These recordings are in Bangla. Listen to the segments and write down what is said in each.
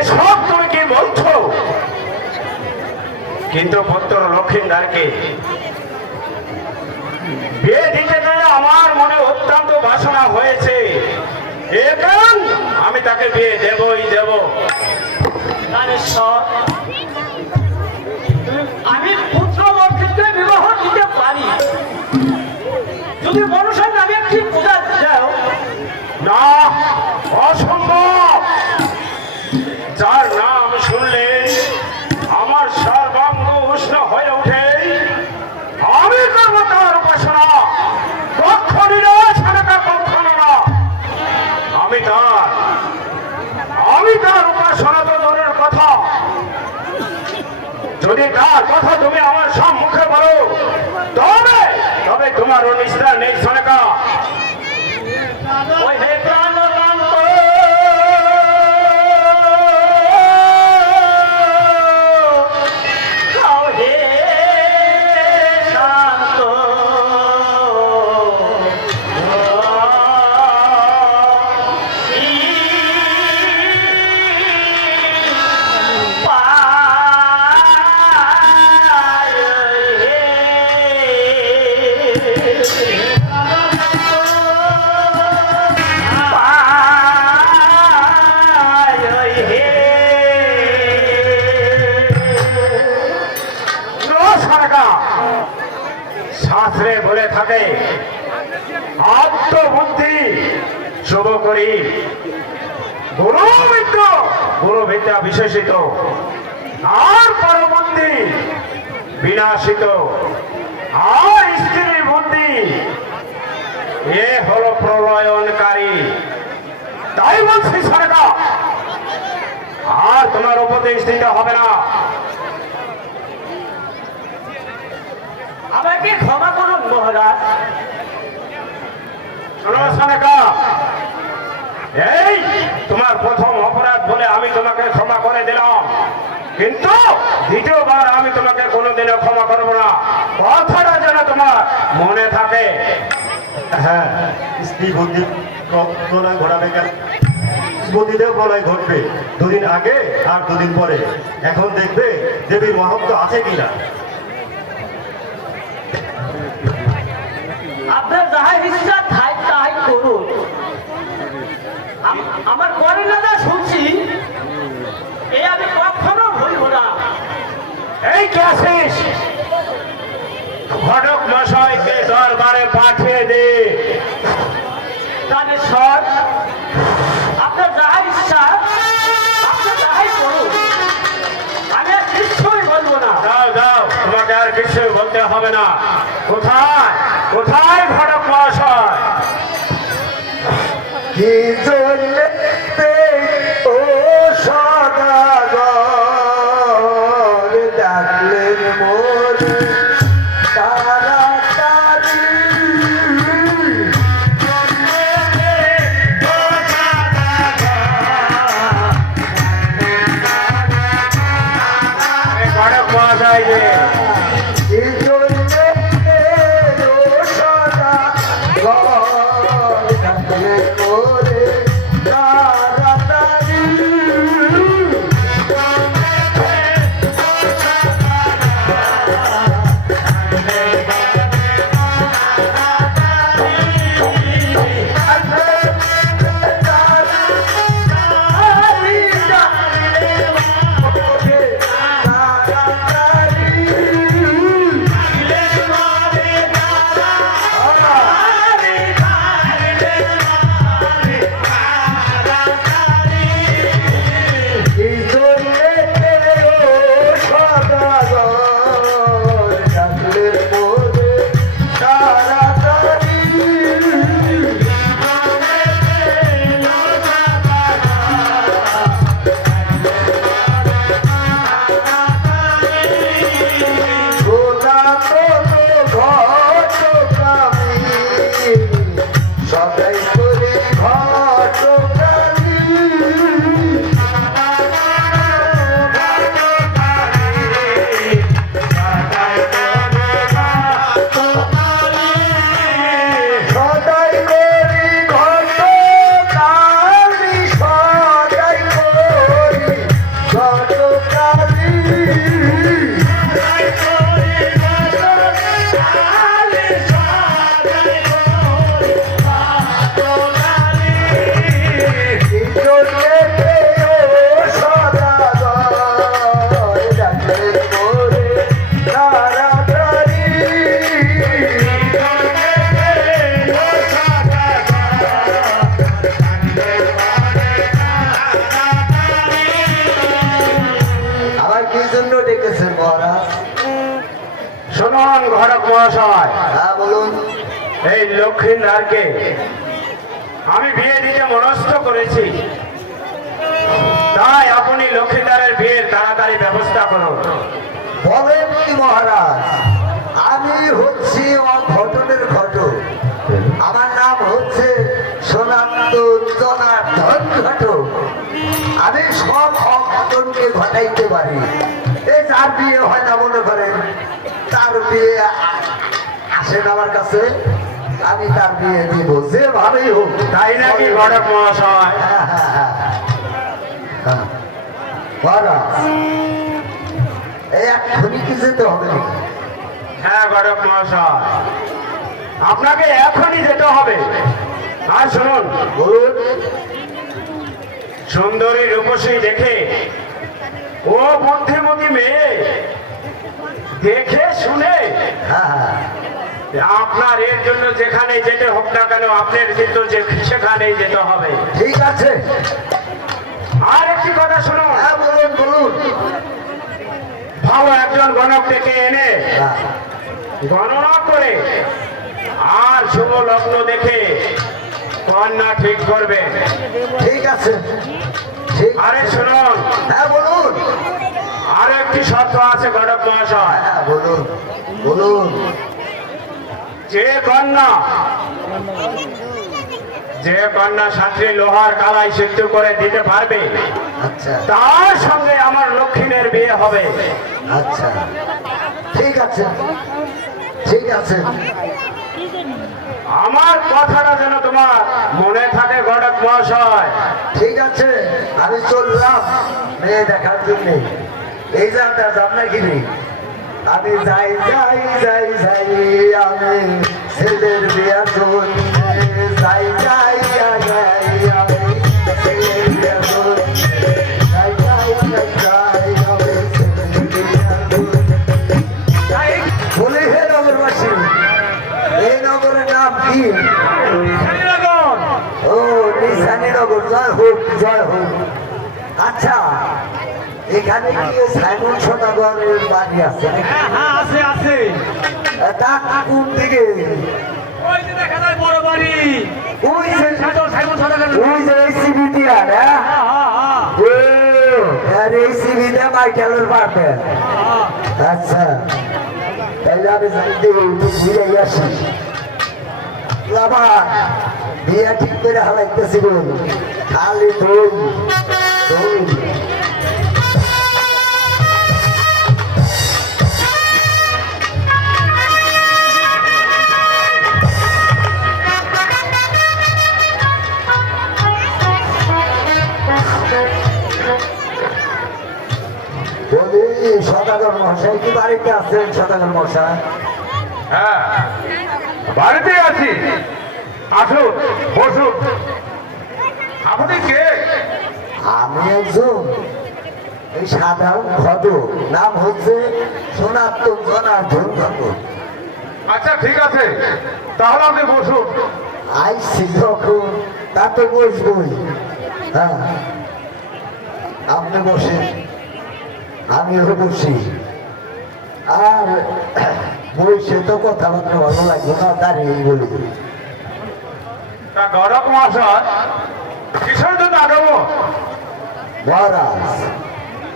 এসব তুমি কি বলছো? কিন্তু পুত্র লক্ষিন্দারকে বিয়ে দিতে গেলে আমার মনে অত্যন্ত বাসনা হয়েছে, এ কারণ আমি তাকে বিয়ে দেবই দেব। আমি পুত্র লক্ষিণকে বিবাহ দিতে পারি, যদি মনুষ্যের নামে একটি পূজা দাও। না, অসম্ভব। যার নাম শুনলে আমার সর্বাঙ্গ উষ্ণ হয়ে ওঠে, আমি করব তার উপাসনা। কখনই না ছাড়া, কখনো না। আমি তার উপাসনা তো দূরের কথা, যদি তার কথা তুমি আমার সম্মুখে বলো তবে তবে তোমার নিষ্ঠা নেই সনেকা। ওই হে প্রাণকান্ত, ও হে শান্ত, শাস্ত্রে বলে থাকে আত্মবুদ্ধি শুভ করি, গুরু বিদ্যা বিশেষিত, আর পরবুদ্ধি বিনাশিত, আর স্ত্রীর বুদ্ধি এ হলো প্রলয়নকারী। তাই বলছি সরকার, আর তোমার উপদেশ দিতে হবে না। আমাকে ক্ষমা করুন মহারাজ। শোনো সনেকা, এই তোমার প্রথম অপরাধ বলে আমি তোমাকে ক্ষমা করে দিলাম, কিন্তু দ্বিতীয়বার আমি তোমাকে কোনোদিনও ক্ষমা করবো না। কথাটা যেন তোমার মনে থাকে। হ্যাঁ, স্ত্রী বন্দি প্রলয় ঘটাবে কেন? বন্দিদেও প্রলয় ঘটবে, দুদিন আগে আর দুদিন পরে। এখন দেখবে দেবীর মহত্ব আছে কিনা। আপনার যাহাই ইচ্ছা তাহাই করুন। আমার করে না যা শুনছি, এ আমি কখনো ভুলব না। এই কে আছিস? ঘটক মশাইকে দরবারে পাঠিয়ে দে। তানেশ্বর, আপনার যাহাই ইচ্ছা আপনি তাহাই করুন, আমি আর কিছুই বলবো না। যাও যাও, তোমাকে আর কিছু বলতে হবে না। কোথায় কোথায় ঘটক মশাই? কি জন্যে ও সদাগর ডাকলেন মোর তাড়াতাড়ি? ঘটক মশাই যে কি জন্যে ও সদাগর ডাকলেন মোর তাড়াতাড়ি? হ্যাঁ বলুন। এই লক্ষ্মীনারকে আমি বিয়ে দিতে মনস্থ করেছি, তাই আপনি লক্ষ্মীনারের বিয়ের তাড়াতাড়ি ব্যবস্থা করুন। বলেন কি মহারাজ, আমি হচ্ছি অঘটনের ঘটক। আমার নাম হচ্ছে সনাতন জনার্দন ঘটক। আমি সব অঘটনকে ঘটাইতে পারি। এই যার বিয়ে হয় না মনে করেন, তার বিয়ে আসেন আমার কাছে, আমি তার বিয়ে দিব যেভাবেই হোক। তাই নাকি ঘটক মহাশয়? হ্যাঁ, হ্যাঁ, হ্যাঁ। হ্যাঁ। মহারাজ, এই এক্ষুনি কি যেতে হবে নাকি? হ্যাঁ ঘটক মহাশয়, আপনাকে এখনই যেতে হবে। আর শুনুন, বলুন। সুন্দরী রূপসী দেখে ও বুদ্ধিমতী মেয়ে দেখে শুনে হ্যাঁ, হ্যাঁ। আপনার এর জন্য যেখানে যেতে হোক না কেন আপনার কিন্তু সেখানেই যেতে হবে। ঠিক আছে। আর একটি কথা শুনুন, হ্যাঁ বলুন বলুন। ভালো একজন গণক ডেকে এনে হ্যাঁ, গণনা করে আর শুভ লগ্ন দেখে কন্যা ঠিক করবে। ঠিক আছে। ঠিক। আরে শুনুন, হ্যাঁ বলুন। আর একটি শর্ত আছে গণক মহাশয়। হ্যাঁ বলুন বলুন। যে কন্যা সাথে লোহার কালাই সিদ্ধ করে দিতে পারবে, আচ্ছা তার সঙ্গে আমার লক্ষ্মীনের বিয়ে হবে। আচ্ছা, ঠিক আছে ঠিক আছে। আমার কথাটা যেন তোমার মনে থাকে গণক মহাশয়। ঠিক আছে, আমি চললাম মেয়ে দেখার জন্য। এই জানটা যাব নাকি রে? আমি যাই যাই যাই যাই, আমি ছেলের বিয়ার জন্য যাই যাই যাই যাই, আমি ছেলের বিয়ার জন্য যাই যাই যাই যাই, আমি ছেলের বিয়ার জন্য। বলি হে নগরবাসী, এই নগরের নাম কি? ও নিশানীনগর। জয় হোক জয় হোক। আচ্ছা, এখানে কি সাইমন সদাগরের বাড়ি আছে নাকি? হ্যাঁ আছে আছে, তা কোন দিকে? ওই যে দেখা যায় বড় বাড়ি, ওই যে সাইমন সদাগর। ওই যে সিবি দিয়া না? ও আর এই সিবি দিয়ে মাইকেলের পারবে। আচ্ছা, তাইলে আমি জানতে ঘুরে আসি। বাবা বিয়া ঠিক করে হালাইতেছি বল, খালি তুই তুই। বলি সদাগর মশাই কি বাড়িতে আছেন? সদাগর মশাই হ্যাঁ, বাড়িতে আছি। আসুন বসুন। আপনি কে? আমি একজন এই সাধারণ ঘটক, নাম হচ্ছে সনাতন জনার্দন ঘটক। আচ্ছা ঠিক আছে, তাহলে আপনি বসুন। আইসি যখন তা তো বসবই। হ্যাঁ, আপনি বসেন, আমিও বসি। আর বসে তো কথাবার্তা ভালো লাগবে না, দাঁড়িয়ে বলি। তা গণক মহাশয় কিসের জন্য আগমন? মহারাজ,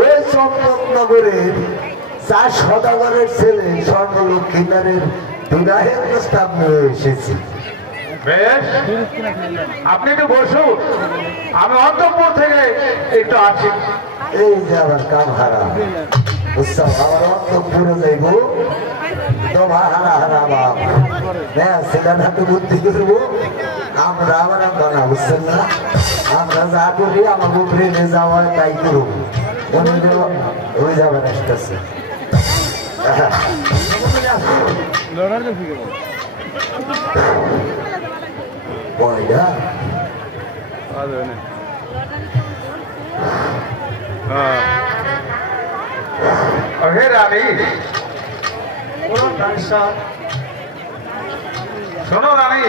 ওই চম্পকনগরের 4 সদাগরের ছেলে স্বর্ণলক্ষ্মীনারের বিবাহের প্রস্তাব নিয়ে এসেছি। বেশ, আপনি একটু বসুন, আমি অন্তঃপুর থেকে একটু আছি। এই যে আবার কাম হারা বুঝছো, আমার অন্তপুরে যাইব তোমার হারা হারা বাপ। হ্যাঁ, ছেলের হাতে বুদ্ধি করবো। আমরা আবার না, বুঝছেন না? আমরা যা করি আমার উপরে যাওয়া তাই করবো। মনে ওই যাবার আসতেছে। কয়টা? হে রানী, শোনো রানী,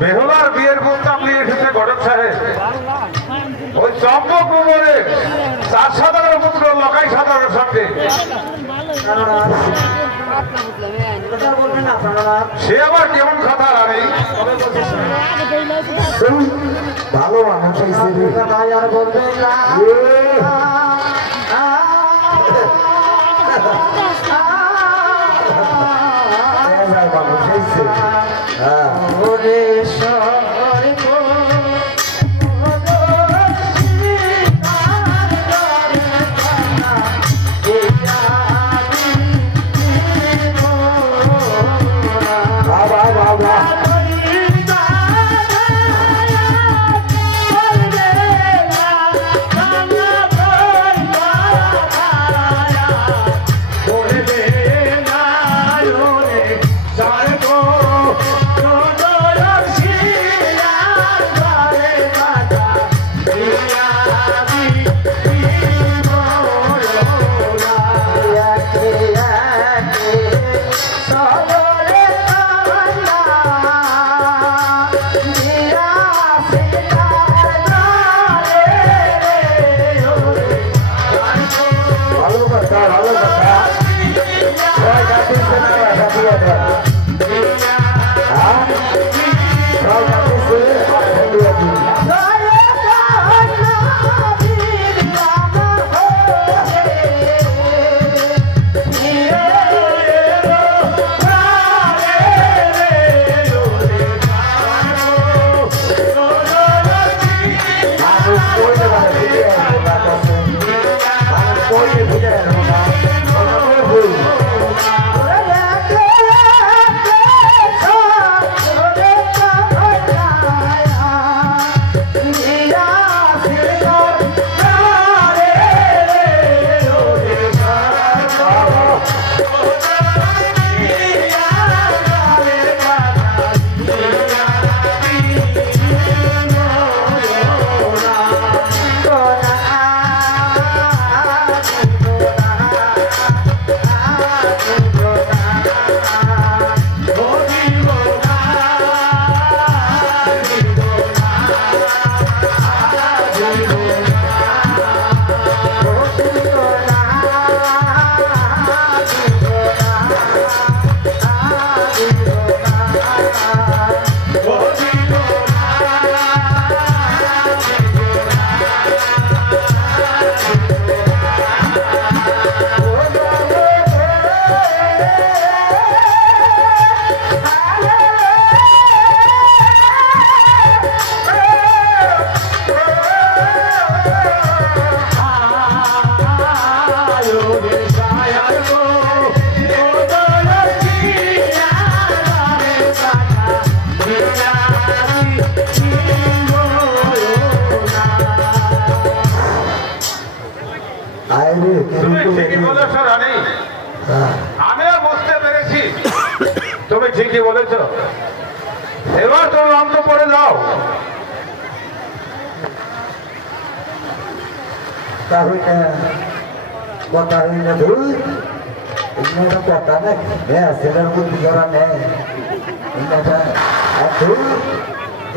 বেহুলার বিয়ের প্রস্তাব নিয়ে এসেছে গণক সাহেব। ওই চম্পক নগরের 4 সদাগর পুত্র লকাই সদাগরের সঙ্গে। কথা বলবেন না আপনারা সে আবার কেমন কথা রানী? ভালো মানুষ হয়েছে রে। ভাই আর বলবেন না মানুষ হয়েছে হ্যাঁ ওরে স্বর্গ বাবা বাবা ভালো কথা ভালো কথা সবাই কাটিয়েছে না কাটিয়ে দেয় হ্যাঁ সবাই কাটিয়েছে মানুষ কইতে পারে বুঝে মানুষ কইতে বুঝে ভুল আইরে তুমি ঠিকই বলেছ রানী, আমিও বুঝতে পেরেছি তুমি ঠিকই বলেছ। এবার তুমি অন্ত পড়ে যাও। তাহলে কথা হই না ধুই এগুলো কথা না হ্যাঁ ছেলের বুদ্ধি করা নেই এগুলোটা আর ধুই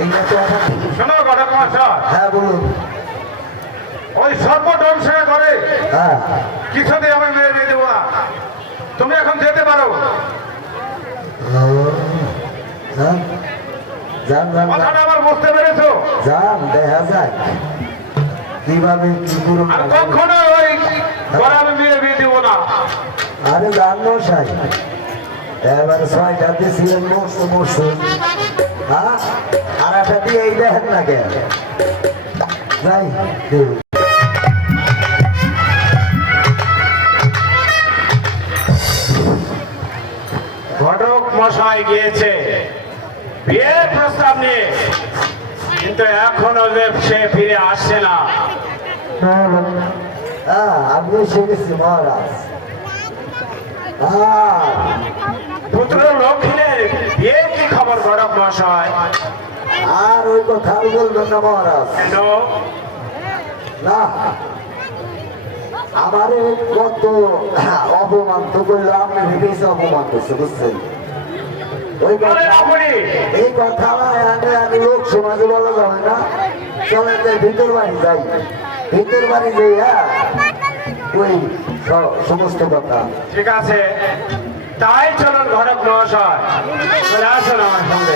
এগুলো তো আমার শোনো ঘটক মহাশয়, হ্যাঁ বলুন ওই সর্বটন সে করে হ্যাঁ কিছুতে আমি মেয়ে দিয়ে দেবো না। তুমি এখন যেতে পারো। যান যান যান কথাটা আমার বুঝতে পেরেছো? যান দেখা যায় কিভাবে কি করুন আর কখনো ওই ঘরে আমি মেয়ে বিয়ে দেবো না। আরে জানো সাই এবারে ছয়টা দিয়েছিলেন মরছে মরছে হ্যাঁ আর একটা দিয়ে এই দেখেন না কেন যাই ঘটক মশাই গিয়েছে বিয়ের প্রস্তাব নিয়ে, কিন্তু এখনো যে সে ফিরে আসছে না। হ্যাঁ আমি এসে গেছি মহারাজ পুত্র লক্ষ্মীর বিয়ের কি খবর ঘটক মশাই? আর ওই কথা আর বলবেন না মহারাজ কেন? না আমারে কত অপমান তো করলো আপনি বেশি অপমান করছে বুঝছেন ওই কথা এই কথা আমি লোক সমাজে বলা যাবে না চলে যাই ভিতর বাড়ি যাই ভিতর বাড়ি যাই হ্যাঁ ওই সমস্ত কথা ঠিক আছে, তাই চলুন ঘটক মহাশয় চলে আসুন আমার সঙ্গে।